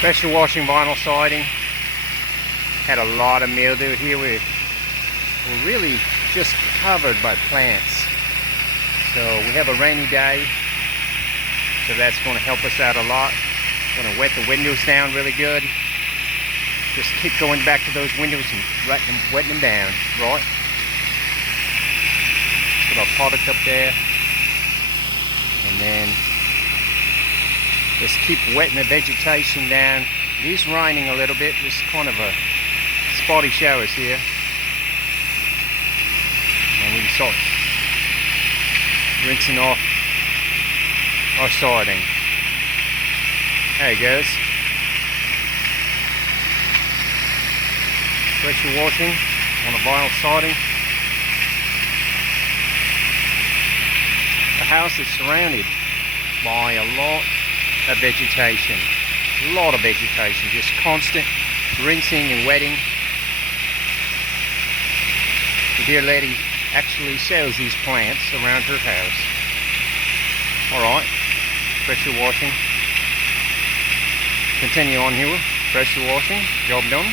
Pressure washing vinyl siding. Had a lot of mildew here. We're really just covered by plants. So we have a rainy day, so that's going to help us out a lot. Going to wet the windows down really good. Just keep going back to those windows and wetting them down, right? Put our product up there, and then just keep wetting the vegetation down. It is raining a little bit, just kind of a spotty showers here. And we can start rinsing off our siding. There it goes. Pressure washing on the vinyl siding. The house is surrounded by a lot of vegetation. A lot of vegetation, just constant rinsing and wetting. The dear lady actually sells these plants around her house. Alright, pressure washing. Continue on here, pressure washing, job done.